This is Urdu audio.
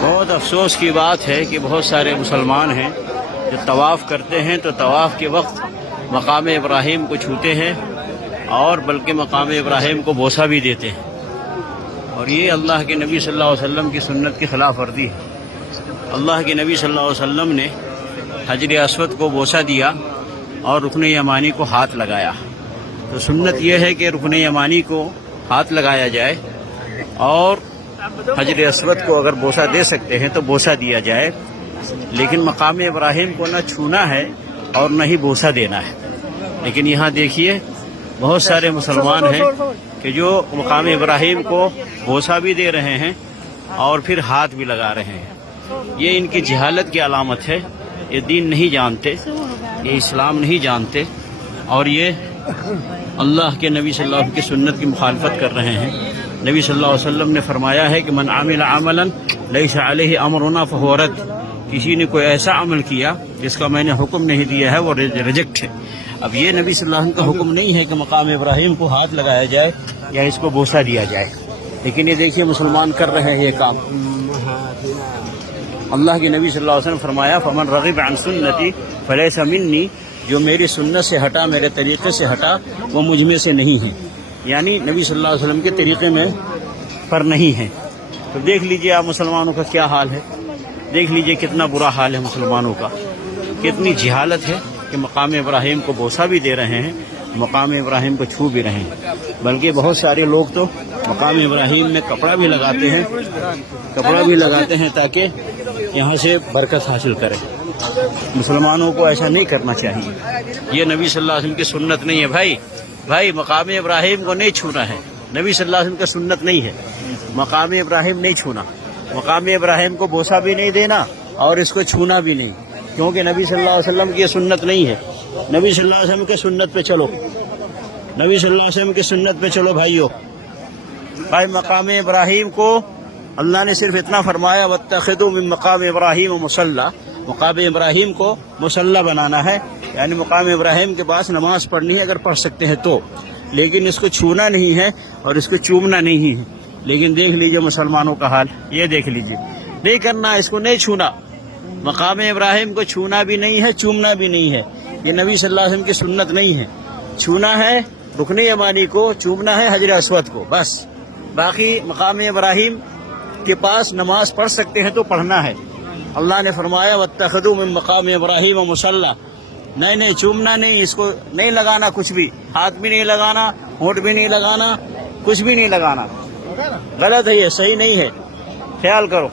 بہت افسوس کی بات ہے کہ بہت سارے مسلمان ہیں جو طواف کرتے ہیں تو طواف کے وقت مقام ابراہیم کو چھوتے ہیں اور بلکہ مقام ابراہیم کو بوسہ بھی دیتے ہیں، اور یہ اللہ کے نبی صلی اللہ علیہ وسلم کی سنت کی خلاف ورزی ہے۔ اللہ کے نبی صلی اللہ علیہ وسلم نے حجر اسود کو بوسہ دیا اور رکن یمانی کو ہاتھ لگایا، تو سنت یہ ہے کہ رکن یمانی کو ہاتھ لگایا جائے اور حجر اسود کو اگر بوسہ دے سکتے ہیں تو بوسہ دیا جائے، لیکن مقام ابراہیم کو نہ چھونا ہے اور نہ ہی بوسہ دینا ہے۔ لیکن یہاں دیکھیے بہت سارے مسلمان ہیں کہ جو مقام ابراہیم کو بوسہ بھی دے رہے ہیں اور پھر ہاتھ بھی لگا رہے ہیں۔ یہ ان کی جہالت کی علامت ہے، یہ دین نہیں جانتے، یہ اسلام نہیں جانتے، اور یہ اللہ کے نبی صلی اللہ علیہ وسلم کی سنت کی مخالفت کر رہے ہیں۔ نبی صلی اللہ علیہ وسلم نے فرمایا ہے کہ من عمل عملا لیس علیہ امرنا فہو رد، کسی نے کوئی ایسا عمل کیا جس کا میں نے حکم نہیں دیا ہے وہ ریجیکٹ ہے۔ اب یہ نبی صلی اللہ علیہ وسلم کا حکم نہیں ہے کہ مقام ابراہیم کو ہاتھ لگایا جائے یا اس کو بوسہ دیا جائے، لیکن یہ دیکھیے مسلمان کر رہے ہیں یہ کام۔ اللہ کے نبی صلی اللہ علیہ وسلم فرمایا فمن رغب عن سنتی فلیس منی، جو میری سنت سے ہٹا، میرے طریقے سے ہٹا، وہ مجھ میں سے نہیں ہے، یعنی نبی صلی اللہ علیہ وسلم کے طریقے میں پر نہیں ہے۔ تو دیکھ لیجئے آپ مسلمانوں کا کیا حال ہے، دیکھ لیجئے کتنا برا حال ہے مسلمانوں کا، کتنی جہالت ہے کہ مقام ابراہیم کو بوسہ بھی دے رہے ہیں، مقام ابراہیم کو چھو بھی رہے ہیں، بلکہ بہت سارے لوگ تو مقام ابراہیم میں کپڑا بھی لگاتے ہیں تاکہ یہاں سے برکت حاصل کریں۔ مسلمانوں کو ایسا نہیں کرنا چاہیے، یہ نبی صلی اللہ علیہ وسلم کی سنت نہیں ہے۔ بھائی مقام ابراہیم کو نہیں چھونا ہے، نبی صلی اللہ علیہ وسلم کا سنت نہیں ہے، مقام ابراہیم نہیں چھونا، مقام ابراہیم کو بوسہ بھی نہیں دینا اور اس کو چھونا بھی نہیں، کیونکہ نبی صلی اللہ علیہ وسلم کی یہ سنت نہیں ہے۔ نبی صلی اللہ علیہ وسلم کی سنت پہ چلو، نبی صلی اللہ علیہ وسلم کی سنت پہ چلو بھائیو۔ بھائی مقام ابراہیم کو اللہ نے صرف اتنا فرمایا واتخذوا من مقام ابراہیم مصلی، مقام ابراہیم کو مصلی بنانا ہے، یعنی مقام ابراہیم کے پاس نماز پڑھنی ہے اگر پڑھ سکتے ہیں تو، لیکن اس کو چھونا نہیں ہے اور اس کو چومنا نہیں ہے۔ لیکن دیکھ لیجئے مسلمانوں کا حال، یہ دیکھ لیجئے، نہیں کرنا، اس کو نہیں چھونا، مقام ابراہیم کو چھونا بھی نہیں ہے، چومنا بھی نہیں ہے، یہ نبی صلی اللہ علیہ وسلم کی سنت نہیں ہے۔ چھونا ہے رکن یمانی کو، چومنا ہے حجر اسود کو، بس۔ باقی مقام ابراہیم کے پاس نماز پڑھ سکتے ہیں تو پڑھنا ہے۔ اللہ نے فرمایا واتخذوا من مقام ابراہیم مصلی، نہیں چومنا نہیں، اس کو نہیں لگانا، کچھ بھی، ہاتھ بھی نہیں لگانا، ہونٹ بھی نہیں لگانا، کچھ بھی نہیں لگانا، غلط ہے، یہ صحیح نہیں ہے، خیال کرو۔